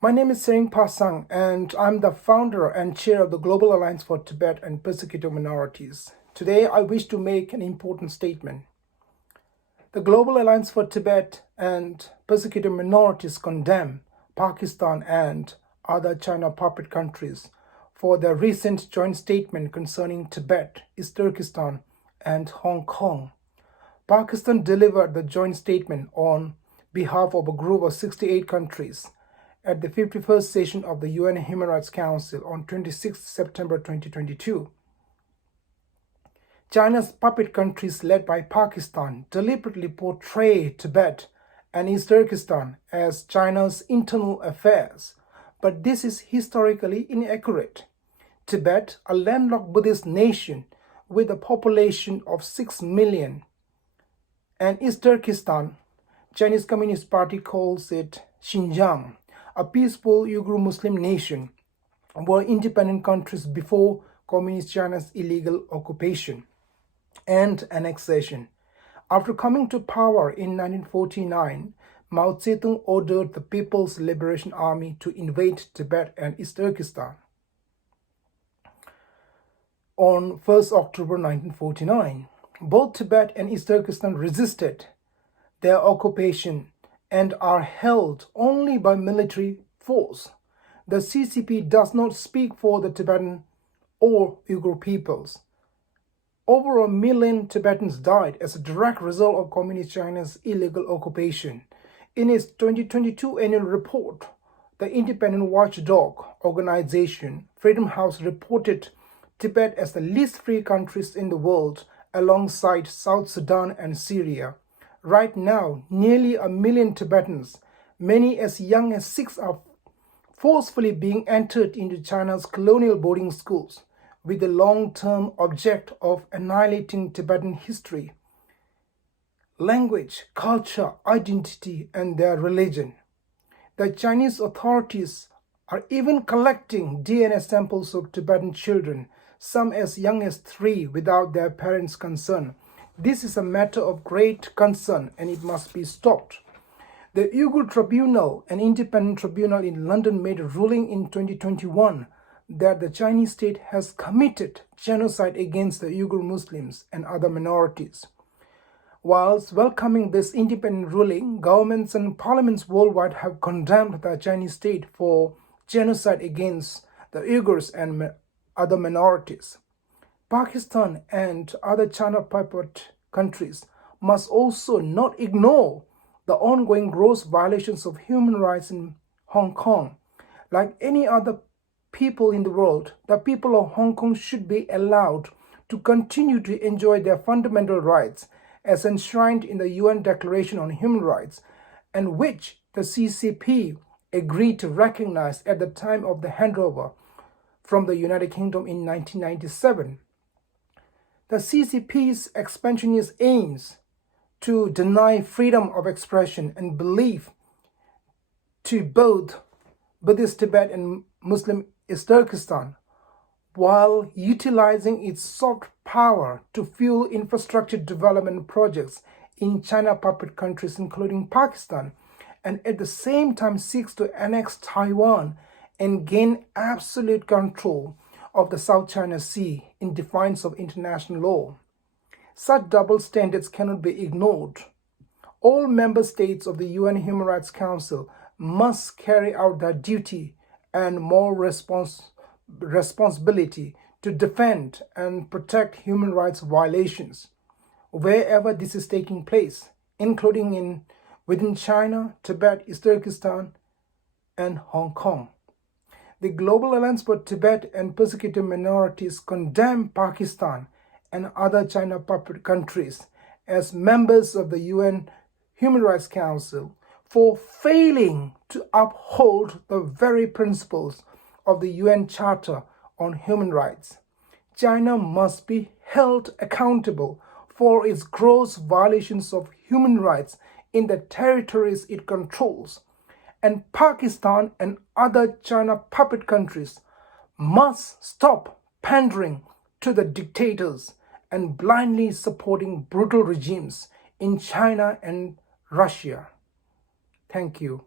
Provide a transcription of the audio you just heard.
My name is Tsering Passang, and I'm the founder and chair of the Global Alliance for Tibet and Persecuted Minorities. Today, I wish to make an important statement. The Global Alliance for Tibet and Persecuted Minorities condemn Pakistan and other China puppet countries for their recent joint statement concerning Tibet, East Turkestan, and Hong Kong. Pakistan delivered the joint statement on behalf of a group of 68 countries at the 51st session of the UN Human Rights Council on 26 September 2022. China's puppet countries led by Pakistan deliberately portray Tibet and East Turkestan as China's internal affairs, but this is historically inaccurate. Tibet, a landlocked Buddhist nation with a population of 6 million, and East Turkestan, Chinese Communist Party calls it Xinjiang, a peaceful Uyghur Muslim nation, were independent countries before Communist China's illegal occupation and annexation. After coming to power in 1949, Mao Zedong ordered the People's Liberation Army to invade Tibet and East Turkestan. On 1st October 1949, both Tibet and East Turkestan resisted their occupation and are held only by military force. The CCP does not speak for the Tibetan or Uyghur peoples. Over 1 million Tibetans died as a direct result of Communist China's illegal occupation. In its 2022 annual report, the independent watchdog organization Freedom House reported Tibet as the least free countries in the world alongside South Sudan and Syria. Right now, nearly 1 million Tibetans, many as young as 6, are forcefully being entered into China's colonial boarding schools with the long-term object of annihilating Tibetan history, language, culture, identity, and their religion. The Chinese authorities are even collecting DNA samples of Tibetan children, some as young as 3, without their parents' consent. This is a matter of great concern and it must be stopped. The Uyghur Tribunal, an independent tribunal in London, made a ruling in 2021 that the Chinese state has committed genocide against the Uyghur Muslims and other minorities. Whilst welcoming this independent ruling, governments and parliaments worldwide have condemned the Chinese state for genocide against the Uyghurs and other minorities. Pakistan and other China puppet countries must also not ignore the ongoing gross violations of human rights in Hong Kong. Like any other people in the world, the people of Hong Kong should be allowed to continue to enjoy their fundamental rights as enshrined in the UN Declaration on Human Rights, and which the CCP agreed to recognize at the time of the handover from the United Kingdom in 1997. The CCP's expansionist aims to deny freedom of expression and belief to both Buddhist Tibet and Muslim East Turkestan, while utilizing its soft power to fuel infrastructure development projects in China puppet countries including Pakistan, and at the same time seeks to annex Taiwan and gain absolute control of the South China Sea in defiance of international law. Such double standards cannot be ignored. All member states of the UN Human Rights Council must carry out their duty and moral responsibility to defend and protect human rights violations wherever this is taking place, including within China, Tibet, East Turkestan, and Hong Kong. The Global Alliance for Tibet and Persecuted Minorities condemn Pakistan and other China puppet countries as members of the UN Human Rights Council for failing to uphold the very principles of the UN Charter on Human Rights. China must be held accountable for its gross violations of human rights in the territories it controls, and Pakistan and other China puppet countries must stop pandering to the dictators and blindly supporting brutal regimes in China and Russia. Thank you.